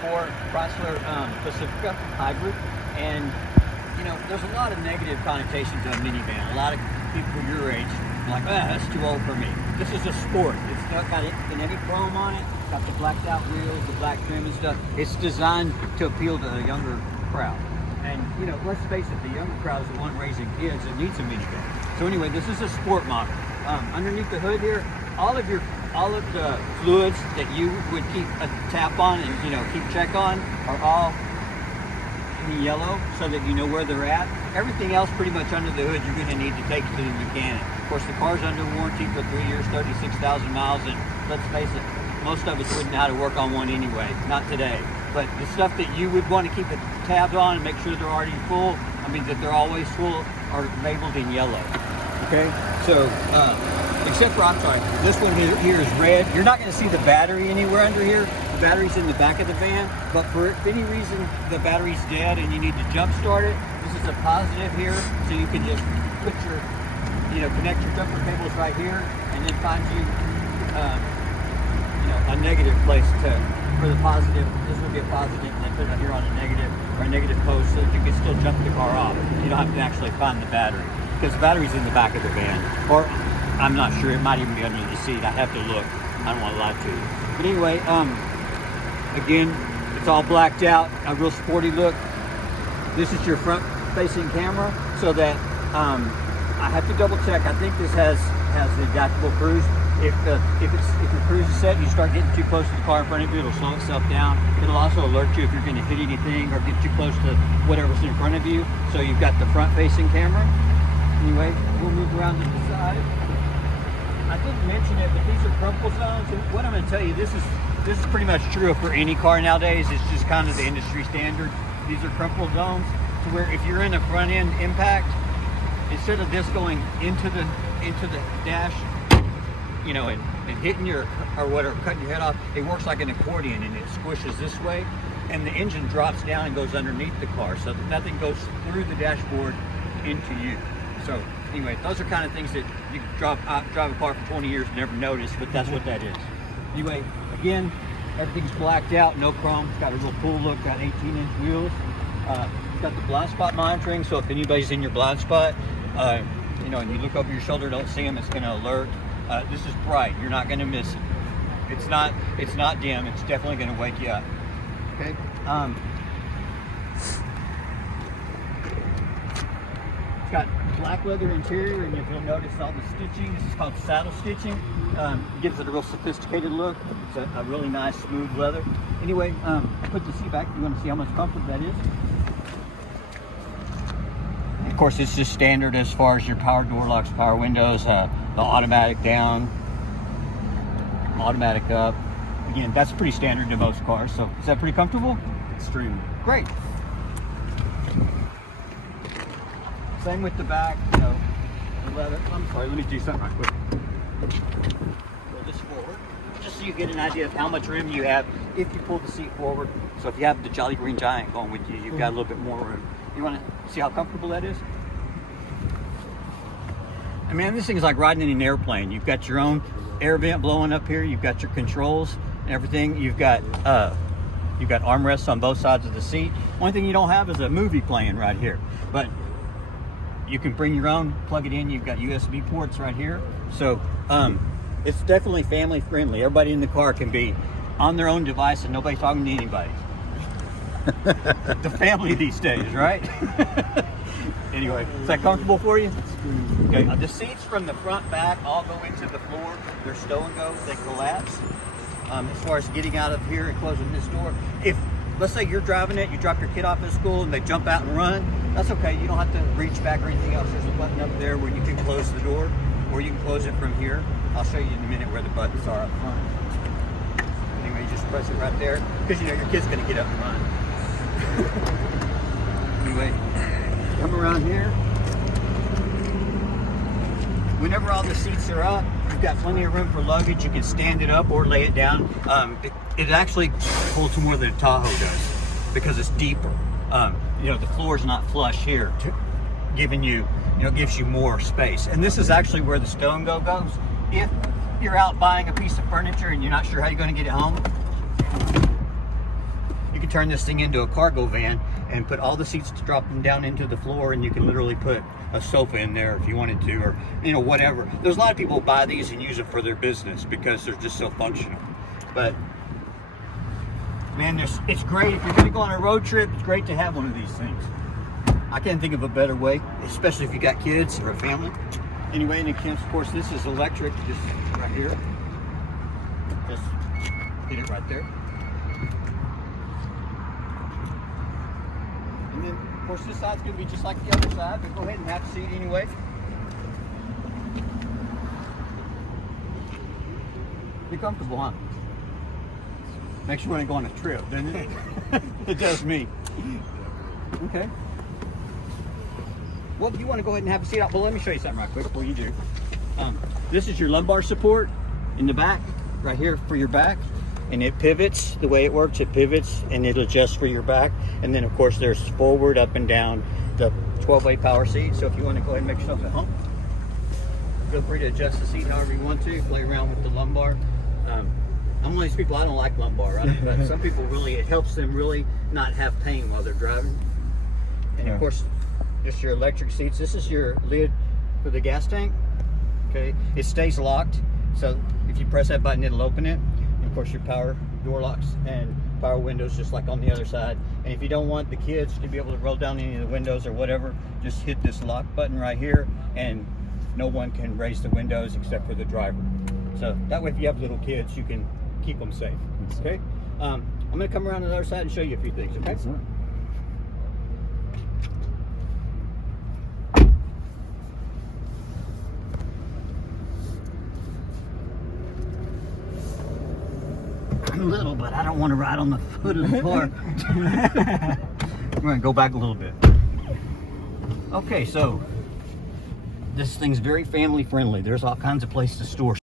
2024 Chrysler Pacifica hybrid, and you know, there's a lot of negative connotation to a minivan. A lot of people your age are like, ah, that's too old for me. This is a sport. It's not got any chrome on it. Got the blacked out wheels, the black trim and stuff. It's designed to appeal to a younger crowd. And you know, let's face it, the younger crowd is the one raising kids that needs a minivan. So anyway, this is a sport model. Underneath the hood here, all of the fluids that you would keep a tap on and keep check on are all in the yellow, so that you know where they're at. Everything else pretty much under the hood you're going to need to take to the mechanic. Of course, the car's under warranty for 3 years, 36,000 miles, and let's face it, most of us wouldn't know how to work on one anyway. Not today. But the stuff that you would want to keep a tab on and make sure they're already full, that they're always full, are labeled in yellow. Okay, so except for, I'm sorry, this one here is red. You're not going to see the battery anywhere under here. The battery's in the back of the van, but for if any reason the battery's dead and you need to jump start it, this is a positive here, so you can just put your, connect your jumper cables right here, and then find you, a negative place for the positive. This would be a positive, and then put it here on a negative or a negative post, so that you can still jump the car off. You don't have to actually find the battery, because the battery's in the back of the van, or I'm not sure, it might even be under the seat. I have to look. I don't want to lie to you. But anyway, again, it's all blacked out, a real sporty look. This is your front facing camera, so that I have to double check. I think this has the adaptable cruise. If your cruise is set, you start getting too close to the car in front of you, it'll slow itself down. It'll also alert you if you're going to hit anything or get too close to whatever's in front of you. So you've got the front facing camera. Anyway, we'll move around to the side. I didn't mention it, but these are crumple zones. And what I'm going to tell you, this is pretty much true for any car nowadays. It's just kind of the industry standard. These are crumple zones, to where if you're in a front end impact, instead of this going into the dash, and hitting your, or whatever, cutting your head off, it works like an accordion, and it squishes this way, and the engine drops down and goes underneath the car, so that nothing goes through the dashboard into you. So anyway, those are kind of things that you can drive a car for 20 years and never notice, but that's what that is. Anyway, again, everything's blacked out, no chrome. It's got a real cool look, got 18-inch wheels. It's got the blind spot monitoring, so if anybody's in your blind spot, and you look over your shoulder, don't see them, it's going to alert. This is bright. You're not going to miss it. It's not dim. It's definitely going to wake you up. Okay. It's got black leather interior, and if you'll notice all the stitching, this is called saddle stitching. Gives it a real sophisticated look. It's a really nice smooth leather. Anyway, put the seat back. You want to see how much comfort that is. Of course, it's just standard as far as your power door locks, power windows, the automatic down, automatic up. Again, that's pretty standard to most cars. So is that pretty comfortable? Extremely. Great. Same with the back, the leather. I'm sorry, let me do something right quick. Pull this forward, just so you get an idea of how much room you have if you pull the seat forward. So if you have the Jolly Green Giant going with you, you've got a little bit more room. You want to see how comfortable that is? I mean, this thing is like riding in an airplane. You've got your own air vent blowing up here. You've got your controls and everything. You've got armrests on both sides of the seat. Only thing you don't have is a movie playing right here. But you can bring your own, plug it in. You've got USB ports right here. So it's definitely family friendly. Everybody in the car can be on their own device and nobody's talking to anybody. The family these days, right? Anyway, is that comfortable for you? Okay, the seats from the front back all go into the floor. They're stow and go, they collapse. As far as getting out of here and closing this door, if let's say you're driving it, you drop your kid off at school and they jump out and run, that's okay. You don't have to reach back or anything else. There's a button up there where you can close the door, or you can close it from here. I'll show you in a minute where the buttons are up front. Anyway, you just press it right there, because your kid's gonna get up and run. Anyway, come around here. Whenever all the seats are up, you've got plenty of room for luggage. You can stand it up or lay it down. It actually holds more than a Tahoe does, because it's deeper. The floor is not flush here, giving you, gives you more space. And this is actually where the stow and go goes. If you're out buying a piece of furniture and you're not sure how you're going to get it home, turn this thing into a cargo van and put all the seats to drop them down into the floor, and you can literally put a sofa in there if you wanted to, or whatever. There's a lot of people who buy these and use them for their business because they're just so functional. But man, it's great if you're going to go on a road trip. It's great to have one of these things. I can't think of a better way, especially if you got kids or a family. Anyway, and of course, this is electric, just right here. Just hit it right there. And then, of course, this side's going to be just like the other side, but go ahead and have a seat anyway. Be comfortable, huh? Makes you want to go on a trip, doesn't it? It does me. Okay. Well, if you want to go ahead and have a seat out, well, let me show you something right quick before you do. This is your lumbar support in the back, right here for your back. And it pivots. The way it works, it pivots and it'll adjust for your back. And then, of course, there's forward, up, and down, the 12-way power seat. So if you want to go ahead and make yourself at home, feel free to adjust the seat however you want to, play around with the lumbar. I'm one of these people, I don't like lumbar, right? But some people really, it helps them really not have pain while they're driving. And of course, just your electric seats. This is your lid for the gas tank. Okay, it stays locked. So if you press that button, it'll open it. And of course, your power door locks and power windows, just like on the other side. And if you don't want the kids to be able to roll down any of the windows or whatever, just hit this lock button right here, and no one can raise the windows except for the driver. So that way, if you have little kids, you can keep them safe. Okay. I'm going to come around to the other side and show you a few things. Okay. I'm little, but I don't want to ride on the foot of the car. We're going to go back a little bit. Okay, so this thing's very family friendly. There's all kinds of places to store